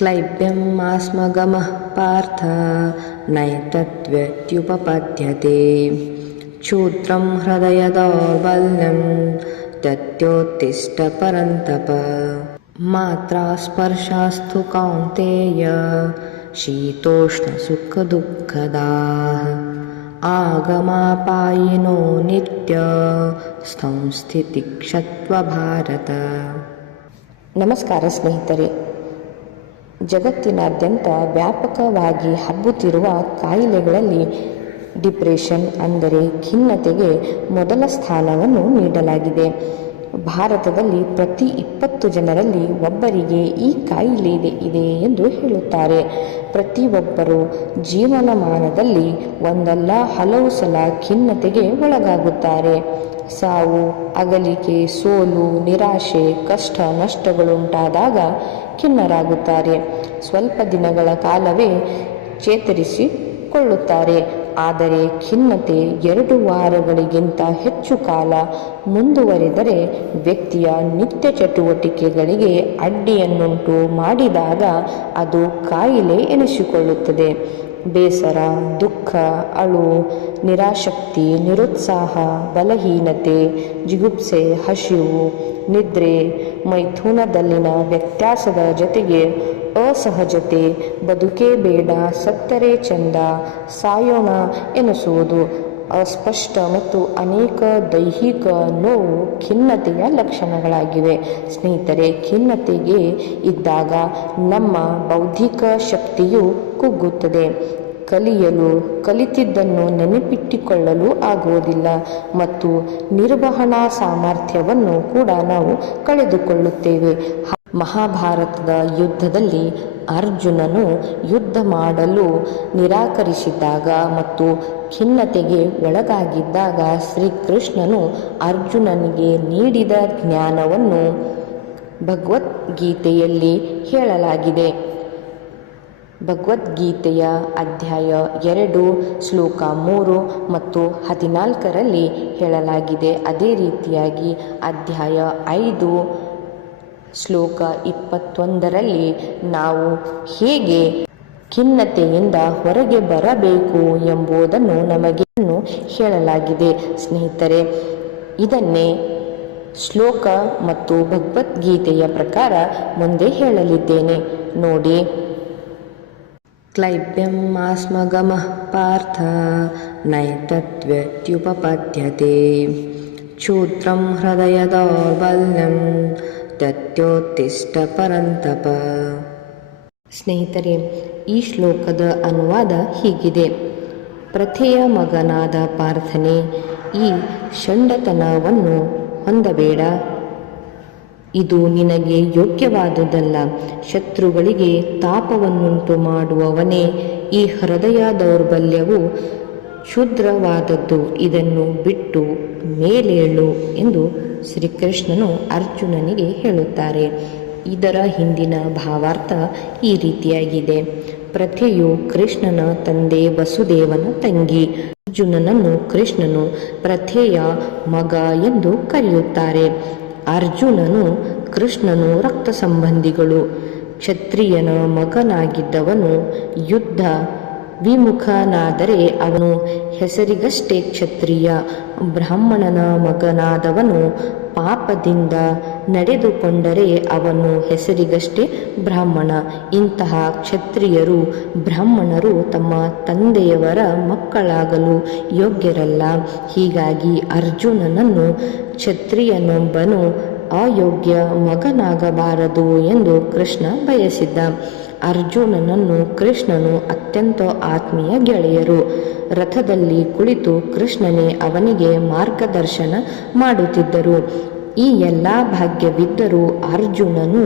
क्लैब्यमास्मगमः पार्थ नैतद्व्यत्युपपद्यते क्षुद्रं हृदय दौर्बल्यं तत्योत्तिष्ठ परन्तप मात्रा स्पर्शास्तु कौन्तेय शीतोष्णसुखदुःखदाः ಆಗಮಾಪಾಯಿನೋ ನಿತ್ಯ ಸಂಸ್ಥಿತಿಕ್ಷತ್ವ ಭಾರತ. ನಮಸ್ಕಾರ ಸ್ನೇಹಿತರೆ. ಜಗತ್ತಿನಾದ್ಯಂತ ವ್ಯಾಪಕವಾಗಿ ಹಬ್ಬುತ್ತಿರುವ ಕಾಯಿಲೆಗಳಲ್ಲಿ ಡಿಪ್ರೆಷನ್ ಅಂದರೆ ಖಿನ್ನತೆಗೆ ಮೊದಲ ಸ್ಥಾನವನ್ನು ನೀಡಲಾಗಿದೆ. ಭಾರತದಲ್ಲಿ ಪ್ರತಿ 20 ಜನರಲ್ಲಿ ಒಬ್ಬರಿಗೆ ಈ ಕಾಯಿಲೆ ಇದೆ ಎಂದು ಹೇಳುತ್ತಾರೆ. ಪ್ರತಿಯೊಬ್ಬರು ಜೀವನಮಾನದಲ್ಲಿ ಒಂದಲ್ಲ ಹಲವು ಸಲ ಖಿನ್ನತೆಗೆ ಒಳಗಾಗುತ್ತಾರೆ. ಸಾವು, ಅಗಲಿಕೆ, ಸೋಲು, ನಿರಾಶೆ, ಕಷ್ಟ ನಷ್ಟಗಳುಂಟಾದಾಗ ಖಿನ್ನರಾಗುತ್ತಾರೆ. ಸ್ವಲ್ಪ ದಿನಗಳ ಕಾಲವೇ ಚೇತರಿಸಿಕೊಳ್ಳುತ್ತಾರೆ. ಆದರೆ ಖಿನ್ನತೆ 2 ವಾರಗಳಿಗಿಂತ ಹೆಚ್ಚು ಕಾಲ ಮುಂದುವರಿದರೆ ವ್ಯಕ್ತಿಯ ನಿತ್ಯ ಚಟುವಟಿಕೆಗಳಿಗೆ ಅಡ್ಡಿಯನ್ನುಂಟು ಮಾಡಿದಾಗ ಅದು ಕಾಯಿಲೆ ಎನಿಸಿಕೊಳ್ಳುತ್ತದೆ. ಬೇಸರ, ದುಃಖ, ಅಳು, ನಿರಾಸಕ್ತಿ, ನಿರುತ್ಸಾಹ, ಬಲಹೀನತೆ, ಜಿಗುಪ್ಸೆ, ಹಸಿವು, ನಿದ್ರೆ, ಮೈಥುನದಲ್ಲಿನ ವ್ಯತ್ಯಾಸದ ಜೊತೆಗೆ ಅಸಹಜತೆ, ಬದುಕೇ ಬೇಡ, ಸತ್ತರೆ ಚಂದ, ಸಾಯೋಣ ಎನಿಸುವುದು, ಅಸ್ಪಷ್ಟ ಮತ್ತು ಅನೇಕ ದೈಹಿಕ ನೋವು ಖಿನ್ನತೆಯ ಲಕ್ಷಣಗಳಾಗಿವೆ. ಸ್ನೇಹಿತರೆ, ಖಿನ್ನತೆಗೆ ಇದ್ದಾಗ ನಮ್ಮ ಬೌದ್ಧಿಕ ಶಕ್ತಿಯು ಕುಗ್ಗುತ್ತದೆ. ಕಲಿತಿದ್ದನ್ನು ನೆನಪಿಟ್ಟುಕೊಳ್ಳಲು ಆಗುವುದಿಲ್ಲ ಮತ್ತು ನಿರ್ವಹಣಾ ಸಾಮರ್ಥ್ಯವನ್ನು ಕೂಡ ನಾವು ಕಳೆದುಕೊಳ್ಳುತ್ತೇವೆ. ಮಹಾಭಾರತದ ಯುದ್ಧದಲ್ಲಿ ಅರ್ಜುನನು ಯುದ್ಧ ಮಾಡಲು ನಿರಾಕರಿಸಿದಾಗ ಮತ್ತು ಖಿನ್ನತೆಗೆ ಒಳಗಾಗಿದ್ದಾಗ ಶ್ರೀಕೃಷ್ಣನು ಅರ್ಜುನನಿಗೆ ನೀಡಿದ ಜ್ಞಾನವನ್ನು ಭಗವದ್ಗೀತೆಯಲ್ಲಿ ಹೇಳಲಾಗಿದೆ. ಭಗವದ್ಗೀತೆಯ ಅಧ್ಯಾಯ 2 ಶ್ಲೋಕ 3 ಮತ್ತು 14ರಲ್ಲಿ ಹೇಳಲಾಗಿದೆ. ಅದೇ ರೀತಿಯಾಗಿ ಅಧ್ಯಾಯ 5 ಶ್ಲೋಕ 21ರಲ್ಲಿ ನಾವು ಹೇಗೆ ಖಿನ್ನತೆಯಿಂದ ಹೊರಗೆ ಬರಬೇಕು ಎಂಬುದನ್ನು ನಮಗೆ ಹೇಳಲಾಗಿದೆ. ಸ್ನೇಹಿತರೆ, ಇದನ್ನೇ ಶ್ಲೋಕ ಮತ್ತು ಭಗವದ್ಗೀತೆಯ ಪ್ರಕಾರ ಮುಂದೆ ಹೇಳಲಿದ್ದೇನೆ ನೋಡಿ. ಕ್ಲೈಬ್ಯಮಾಸ್ಮಗಮಃ ಪಾರ್ಥ ನೈತದ್ವ್ಯತ್ಯುಪಪದ್ಯತೆ ಕ್ಷುದ್ರಂ ಹೃದಯ ದೌರ್ಬಲ್ಯಂ ತತ್ಯೋತ್ತಿಷ್ಠ ಪರಂತಪ. ಸ್ನೇಹಿತರೆ, ಈ ಶ್ಲೋಕದ ಅನುವಾದ ಹೀಗಿದೆ. ಪ್ರಥೆಯ ಮಗನಾದ ಪಾರ್ಥನೆ, ಈ ಷಂಡತನವನ್ನು ಹೊಂದಬೇಡ. ಇದು ನಿನಗೆ ಯೋಗ್ಯವಾದುದಲ್ಲ. ಶತ್ರುಗಳಿಗೆ ತಾಪವನ್ನುಂಟು ಮಾಡುವವನೇ, ಈ ಹೃದಯ ದೌರ್ಬಲ್ಯವು ಕ್ಷುದ್ರವಾದದ್ದು. ಇದನ್ನು ಬಿಟ್ಟು ಮೇಲೇಳು ಎಂದು ಶ್ರೀಕೃಷ್ಣನು ಅರ್ಜುನನಿಗೆ ಹೇಳುತ್ತಾರೆ. ಇದರ ಹಿಂದಿನ ಭಾವಾರ್ಥ ಈ ರೀತಿಯಾಗಿದೆ. ಪ್ರಥೆಯು ಕೃಷ್ಣನ ತಂದೆ ವಸುದೇವನ ತಂಗಿ. ಅರ್ಜುನನನ್ನು ಕೃಷ್ಣನು ಪ್ರಥೆಯ ಮಗ ಎಂದು ಕರೆಯುತ್ತಾರೆ. ಅರ್ಜುನನು ಕೃಷ್ಣನು ರಕ್ತ ಸಂಬಂಧಿಗಳು. ಕ್ಷತ್ರಿಯನ ಮಗನಾಗಿದ್ದವನು ಯುದ್ಧ ವಿಮುಖನಾದರೆ ಅವನು ಹೆಸರಿಗಷ್ಟೇ ಕ್ಷತ್ರಿಯ. ಬ್ರಾಹ್ಮಣನ ಮಗನಾದವನು ಪಾಪದಿಂದ ನಡೆದುಕೊಂಡರೆ ಅವನು ಹೆಸರಿಗಷ್ಟೇ ಬ್ರಾಹ್ಮಣ. ಇಂತಹ ಕ್ಷತ್ರಿಯರು ಬ್ರಾಹ್ಮಣರು ತಮ್ಮ ತಂದೆಯವರ ಮಕ್ಕಳಾಗಲು ಯೋಗ್ಯರಲ್ಲ. ಹೀಗಾಗಿ ಅರ್ಜುನನನ್ನು ಕ್ಷತ್ರಿಯನೊಬ್ಬನು ಅಯೋಗ್ಯ ಮಗನಾಗಬಾರದು ಎಂದು ಕೃಷ್ಣ ಬಯಸಿದ್ದ. ಅರ್ಜುನನನ್ನು ಕೃಷ್ಣನು ಅತ್ಯಂತ ಆತ್ಮೀಯ ಗೆಳೆಯರು. ರಥದಲ್ಲಿ ಕುಳಿತು ಕೃಷ್ಣನೇ ಅವನಿಗೆ ಮಾರ್ಗದರ್ಶನ ಮಾಡುತ್ತಿದ್ದರು. ಈ ಎಲ್ಲ ಭಾಗ್ಯವಿದ್ದರೂ ಅರ್ಜುನನು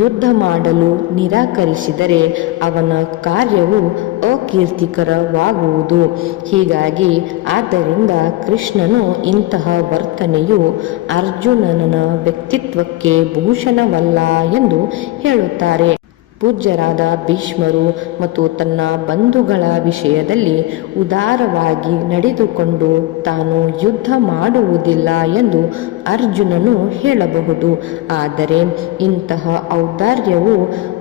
ಯುದ್ಧ ಮಾಡಲು ನಿರಾಕರಿಸಿದರೆ ಅವನ ಕಾರ್ಯವು ಅಕೀರ್ತಿಕರವಾಗುವುದು. ಹೀಗಾಗಿ ಆದ್ದರಿಂದ ಕೃಷ್ಣನು ಇಂತಹ ವರ್ತನೆಯು ಅರ್ಜುನನ ವ್ಯಕ್ತಿತ್ವಕ್ಕೆ ಭೂಷಣವಲ್ಲ ಎಂದು ಹೇಳುತ್ತಾರೆ. ಪೂಜ್ಯರಾದ ಭೀಷ್ಮರು ಮತ್ತು ತನ್ನ ಬಂಧುಗಳ ವಿಷಯದಲ್ಲಿ ಉದಾರವಾಗಿ ನಡೆದುಕೊಂಡು ತಾನು ಯುದ್ಧ ಮಾಡುವುದಿಲ್ಲ ಎಂದು ಅರ್ಜುನನು ಹೇಳಬಹುದು. ಆದರೆ ಇಂತಹ ಔದಾರ್ಯವು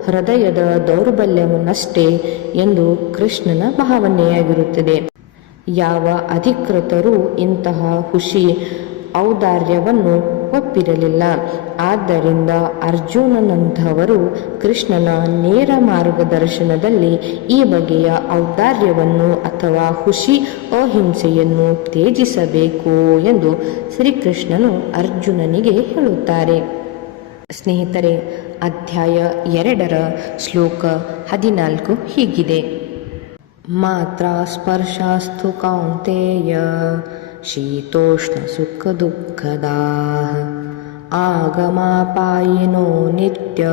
ಹೃದಯದ ದೌರ್ಬಲ್ಯವನ್ನಷ್ಟೇ ಎಂದು ಕೃಷ್ಣನ ಭಾವನೆಯಾಗಿರುತ್ತದೆ. ಯಾವ ಅಧಿಕೃತರೂ ಇಂತಹ ಹುಷಿ ಔದಾರ್ಯವನ್ನು ಒಪ್ಪಿರಲಿಲ್ಲ. ಆದ್ದರಿಂದ ಅರ್ಜುನನಂಥವರು ಕೃಷ್ಣನ ನೇರ ಮಾರ್ಗದರ್ಶನದಲ್ಲಿ ಈ ಬಗೆಯ ಔದಾರ್ಯವನ್ನು ಅಥವಾ ಹುಷಿ ಅಹಿಂಸೆಯನ್ನು ತ್ಯಜಿಸಬೇಕು ಎಂದು ಶ್ರೀಕೃಷ್ಣನು ಅರ್ಜುನನಿಗೆ ಹೇಳುತ್ತಾರೆ. ಸ್ನೇಹಿತರೆ, ಅಧ್ಯಾಯ 2 ಶ್ಲೋಕ 14 ಹೀಗಿದೆ: ಮಾತ್ರ ಸ್ಪರ್ಶಾಸ್ತು ಕೌಂತೆಯ ಶೀತೋಷ್ಣ ಸುಖ ದುಃಖದಾಃ ಆಗಮಾಪಾಯಿನೋ ನಿತ್ಯ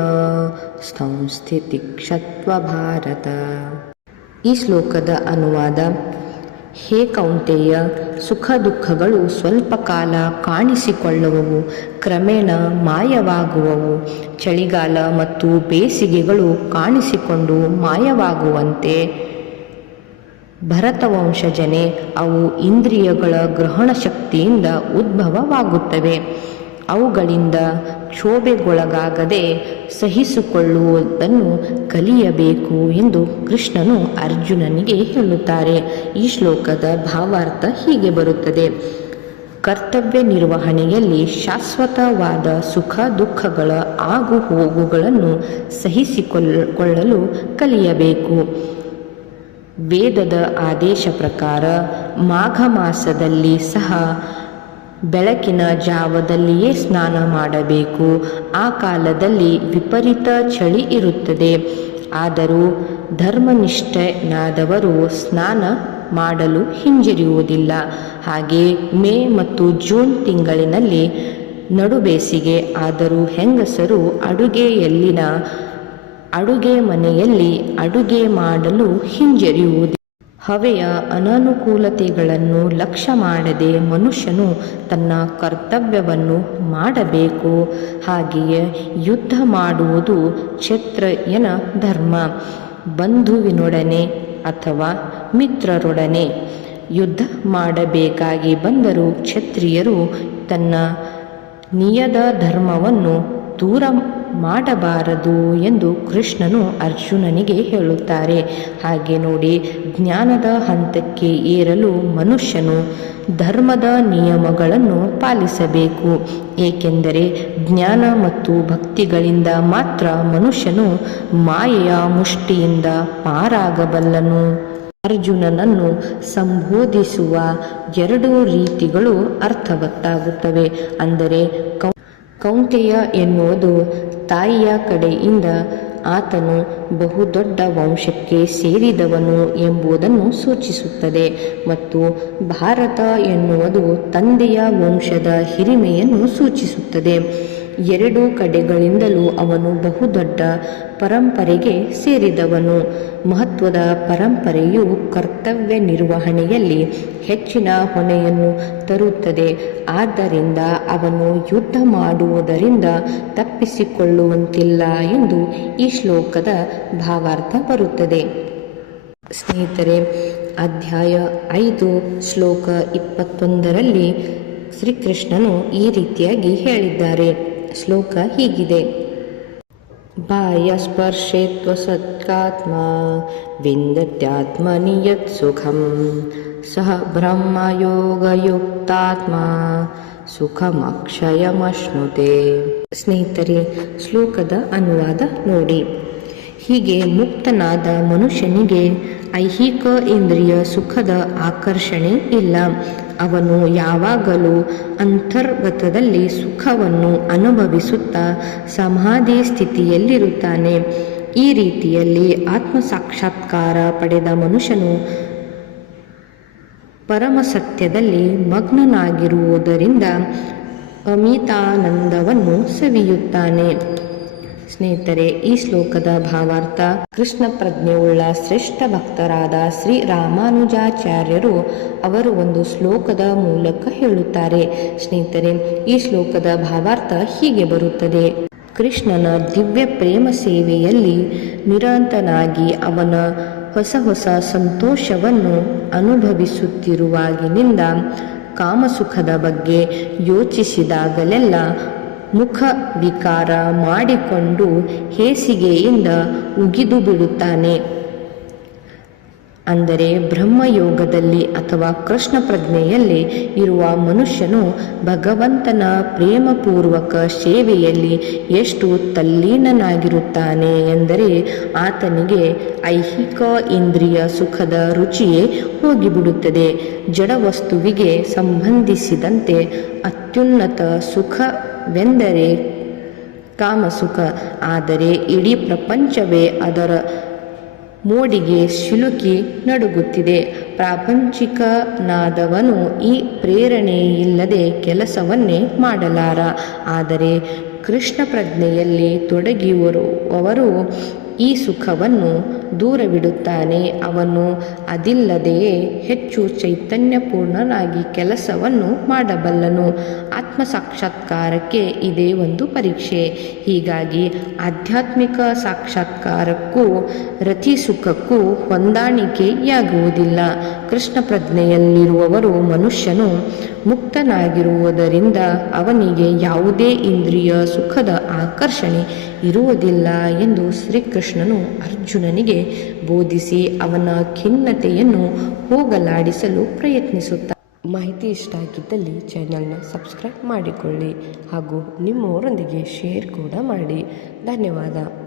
ಸಂಸ್ಥಿತಿಕ್ಷತ್ವ ಭಾರತ. ಈ ಶ್ಲೋಕದ ಅನುವಾದ: ಹೇ ಕೌಂತೆಯ, ಸುಖ ದುಃಖಗಳು ಸ್ವಲ್ಪ ಕಾಲ ಕಾಣಿಸಿಕೊಳ್ಳುವವು, ಕ್ರಮೇಣ ಮಾಯವಾಗುವವು. ಚಳಿಗಾಲ ಮತ್ತು ಬೇಸಿಗೆಗಳು ಕಾಣಿಸಿಕೊಂಡು ಮಾಯವಾಗುವಂತೆ ಭರತವಂಶಜನೆ ಅವು ಇಂದ್ರಿಯಗಳ ಗ್ರಹಣ ಶಕ್ತಿಯಿಂದ ಉದ್ಭವವಾಗುತ್ತವೆ. ಅವುಗಳಿಂದ ಕ್ಷೋಭೆಗೊಳಗಾಗದೆ ಸಹಿಸಿಕೊಳ್ಳುವುದನ್ನು ಕಲಿಯಬೇಕು ಎಂದು ಕೃಷ್ಣನು ಅರ್ಜುನನಿಗೆ ಹೇಳುತ್ತಾರೆ. ಈ ಶ್ಲೋಕದ ಭಾವಾರ್ಥ ಹೀಗೆ ಬರುತ್ತದೆ: ಕರ್ತವ್ಯ ನಿರ್ವಹಣೆಯಲ್ಲಿ ಶಾಶ್ವತವಾದ ಸುಖ ದುಃಖಗಳ ಆಗು ಹೋಗುಗಳನ್ನು ಸಹಿಸಿಕೊಳ್ಳಲು ಕಲಿಯಬೇಕು. ವೇದದ ಆದೇಶ ಪ್ರಕಾರ ಮಾಘ ಮಾಸದಲ್ಲಿ ಸಹ ಬೆಳಕಿನ ಜಾವದಲ್ಲಿಯೇ ಸ್ನಾನ ಮಾಡಬೇಕು. ಆ ಕಾಲದಲ್ಲಿ ವಿಪರೀತ ಚಳಿ ಇರುತ್ತದೆ. ಆದರೂ ಧರ್ಮನಿಷ್ಠನಾದವರು ಸ್ನಾನ ಮಾಡಲು ಹಿಂಜರಿಯುವುದಿಲ್ಲ. ಹಾಗೆ ಮೇ ಮತ್ತು ಜೂನ್ ತಿಂಗಳಿನಲ್ಲಿ ನಡುಬೇಸಿಗೆ ಆದರೂ ಹೆಂಗಸರು ಅಡುಗೆ ಮನೆಯಲ್ಲಿ ಅಡುಗೆ ಮಾಡಲು ಹಿಂಜರಿಯುವುದಿಲ್ಲ. ಹವೆಯ ಅನನುಕೂಲತೆಗಳನ್ನು ಲಕ್ಷ್ಯ ಮಾಡದೆ ಮನುಷ್ಯನು ತನ್ನ ಕರ್ತವ್ಯವನ್ನು ಮಾಡಬೇಕು. ಹಾಗೆಯೇ ಯುದ್ಧ ಮಾಡುವುದು ಕ್ಷತ್ರಿಯನ ಧರ್ಮ. ಬಂಧುವಿನೊಡನೆ ಅಥವಾ ಮಿತ್ರರೊಡನೆ ಯುದ್ಧ ಮಾಡಬೇಕಾಗಿ ಬಂದರೂ ಕ್ಷತ್ರಿಯರು ತನ್ನ ನಿಯತ ಧರ್ಮವನ್ನು ದೂರ ಮಾಡಬಾರದು ಎಂದು ಕೃಷ್ಣನು ಅರ್ಜುನನಿಗೆ ಹೇಳುತ್ತಾರೆ. ಹಾಗೆ ನೋಡಿ, ಜ್ಞಾನದ ಹಂತಕ್ಕೆ ಏರಲು ಮನುಷ್ಯನು ಧರ್ಮದ ನಿಯಮಗಳನ್ನು ಪಾಲಿಸಬೇಕು. ಏಕೆಂದರೆ ಜ್ಞಾನ ಮತ್ತು ಭಕ್ತಿಗಳಿಂದ ಮಾತ್ರ ಮನುಷ್ಯನು ಮಾಯೆಯ ಮುಷ್ಟಿಯಿಂದ ಪಾರಾಗಬಲ್ಲನು. ಅರ್ಜುನನನ್ನು ಸಂಬೋಧಿಸುವ 2 ರೀತಿಗಳು ಅರ್ಥವತ್ತಾಗುತ್ತವೆ. ಅಂದರೆ ಕೌಂತೆಯ ಎನ್ನುವುದು ತಾಯಿಯ ಕಡೆಯಿಂದ ಆತನು ಬಹುದೊಡ್ಡ ವಂಶಕ್ಕೆ ಸೇರಿದವನು ಎಂಬುದನ್ನು ಸೂಚಿಸುತ್ತದೆ, ಮತ್ತು ಭಾರತ ಎನ್ನುವುದು ತಂದೆಯ ವಂಶದ ಹಿರಿಮೆಯನ್ನು ಸೂಚಿಸುತ್ತದೆ. 2 ಕಡೆಗಳಿಂದಲೂ ಅವನು ಬಹುದೊಡ್ಡ ಪರಂಪರೆಗೆ ಸೇರಿದವನು. ಮಹತ್ವದ ಪರಂಪರೆಯು ಕರ್ತವ್ಯ ನಿರ್ವಹಣೆಯಲ್ಲಿ ಹೆಚ್ಚಿನ ಹೊಣೆಯನ್ನು ತರುತ್ತದೆ. ಆದ್ದರಿಂದ ಅವನು ಯುದ್ಧ ಮಾಡುವುದರಿಂದ ತಪ್ಪಿಸಿಕೊಳ್ಳುವಂತಿಲ್ಲ ಎಂದು ಈ ಶ್ಲೋಕದ ಭಾವಾರ್ಥ ಬರುತ್ತದೆ. ಸ್ನೇಹಿತರೆ, ಅಧ್ಯಾಯ 5 ಶ್ಲೋಕ 21ರಲ್ಲಿ ಶ್ರೀಕೃಷ್ಣನು ಈ ರೀತಿಯಾಗಿ ಹೇಳಿದ್ದಾರೆ. ಶ್ಲೋಕ ಹೀಗಿದೆ: ಬಾಹ್ಯ ಸ್ಪರ್ಶೇತ್ವ ಸತ್ಕಾತ್ಮ ವಿಂದತ್ಯಾತ್ಮನಿ ಯತ್ ಸುಖಂ ಸಹ ಬ್ರಹ್ಮ ಯೋಗಯುಕ್ತಾತ್ಮ ಸುಖಮಕ್ಷಯಮಶ್ನುತೆ. ಸ್ನೇಹಿತರೆ, ಶ್ಲೋಕದ ಅನುವಾದ ನೋಡಿ. ಹೀಗೆ ಮುಕ್ತನಾದ ಮನುಷ್ಯನಿಗೆ ಐಹಿಕ ಇಂದ್ರಿಯ ಸುಖದ ಆಕರ್ಷಣೆ ಇಲ್ಲ. ಅವನು ಯಾವಾಗಲೂ ಅಂತರ್ಗತದಲ್ಲಿ ಸುಖವನ್ನು ಅನುಭವಿಸುತ್ತಾ ಸಮಾಧಿ ಸ್ಥಿತಿಯಲ್ಲಿರುತ್ತಾನೆ. ಈ ರೀತಿಯಲ್ಲಿ ಆತ್ಮಸಾಕ್ಷಾತ್ಕಾರ ಪಡೆದ ಮನುಷ್ಯನು ಪರಮಸತ್ಯದಲ್ಲಿ ಮಗ್ನನಾಗಿರುವುದರಿಂದ ಅಮಿತಾನಂದವನ್ನು ಸವಿಯುತ್ತಾನೆ. ಸ್ನೇಹಿತರೆ, ಈ ಶ್ಲೋಕದ ಭಾವಾರ್ಥ: ಕೃಷ್ಣ ಪ್ರಜ್ಞೆಯುಳ್ಳ ಶ್ರೇಷ್ಠ ಭಕ್ತರಾದ ಶ್ರೀ ರಾಮಾನುಜಾಚಾರ್ಯರು ಅವರು ಒಂದು ಶ್ಲೋಕದ ಮೂಲಕ ಹೇಳುತ್ತಾರೆ. ಸ್ನೇಹಿತರೆ, ಈ ಶ್ಲೋಕದ ಭಾವಾರ್ಥ ಹೀಗೆ ಬರುತ್ತದೆ: ಕೃಷ್ಣನ ದಿವ್ಯ ಪ್ರೇಮ ಸೇವೆಯಲ್ಲಿ ನಿರತನಾಗಿ ಅವನ ಹೊಸ ಹೊಸ ಸಂತೋಷವನ್ನು ಅನುಭವಿಸುತ್ತಿರುವಾಗಿನಿಂದ ಕಾಮಸುಖದ ಬಗ್ಗೆ ಯೋಚಿಸಿದಾಗಲೆಲ್ಲ ಮುಖ ವಿಕಾರ ಮಾಡಿಕೊಂಡು ಹೇಸಿಗೆಯಿಂದ ಉಗಿದು ಬಿಡುತ್ತಾನೆ. ಅಂದರೆ ಬ್ರಹ್ಮಯೋಗದಲ್ಲಿ ಅಥವಾ ಕೃಷ್ಣ ಪ್ರಜ್ಞೆಯಲ್ಲಿ ಇರುವ ಮನುಷ್ಯನು ಭಗವಂತನ ಪ್ರೇಮಪೂರ್ವಕ ಸೇವೆಯಲ್ಲಿ ಎಷ್ಟು ತಲ್ಲೀನನಾಗಿರುತ್ತಾನೆ ಎಂದರೆ ಆತನಿಗೆ ಐಹಿಕ ಇಂದ್ರಿಯ ಸುಖದ ರುಚಿಯೇ ಹೋಗಿಬಿಡುತ್ತದೆ. ಜಡವಸ್ತುವಿಗೆ ಸಂಬಂಧಿಸಿದಂತೆ ಅತ್ಯುನ್ನತ ಸುಖವೆಂದರೆ ಕಾಮಸುಖ. ಆದರೆ ಇಡೀ ಪ್ರಪಂಚವೇ ಅದರ ಮೋಡಿಗೆ ಸಿಲುಕಿ ನಡುಗುತ್ತಿದೆ. ಪ್ರಾಪಂಚಿಕನಾದವನು ಈ ಪ್ರೇರಣೆಯಿಲ್ಲದೆ ಕೆಲಸವನ್ನೇ ಮಾಡಲಾರ. ಆದರೆ ಕೃಷ್ಣ ಪ್ರಜ್ಞೆಯಲ್ಲಿ ತೊಡಗಿರುವವರು ಈ ಸುಖವನ್ನು ದೂರವಿಡುತ್ತಾನೆ. ಅವನು ಅದಿಲ್ಲದೆಯೇ ಹೆಚ್ಚು ಚೈತನ್ಯಪೂರ್ಣನಾಗಿ ಕೆಲಸವನ್ನು ಮಾಡಬಲ್ಲನು. ಆತ್ಮ ಸಾಕ್ಷಾತ್ಕಾರಕ್ಕೆ ಇದೇ ಒಂದು ಪರೀಕ್ಷೆ. ಹೀಗಾಗಿ ಆಧ್ಯಾತ್ಮಿಕ ಸಾಕ್ಷಾತ್ಕಾರಕ್ಕೂ ರತಿ ಸುಖಕ್ಕೂ ಹೊಂದಾಣಿಕೆಯಾಗುವುದಿಲ್ಲ. ಕೃಷ್ಣ ಪ್ರಜ್ಞೆಯಲ್ಲಿರುವವರು ಮನುಷ್ಯನು ಮುಕ್ತನಾಗಿರುವುದರಿಂದ ಅವನಿಗೆ ಯಾವುದೇ ಇಂದ್ರಿಯ ಸುಖದ ಆಕರ್ಷಣೆ ಇರುವುದಿಲ್ಲ ಎಂದು ಶ್ರೀಕೃಷ್ಣನು ಅರ್ಜುನನಿಗೆ ಬೋಧಿಸಿ ಅವನ ಖಿನ್ನತೆಯನ್ನು ಹೋಗಲಾಡಿಸಲು ಪ್ರಯತ್ನಿಸುತ್ತಾರೆ. ಮಾಹಿತಿ ಇಷ್ಟ ಆಗಿದ್ದಲ್ಲಿ ಚಾನಲ್ನ ಸಬ್ಸ್ಕ್ರೈಬ್ ಮಾಡಿಕೊಳ್ಳಿ ಹಾಗೂ ನಿಮ್ಮವರೊಂದಿಗೆ ಶೇರ್ ಕೂಡ ಮಾಡಿ. ಧನ್ಯವಾದ.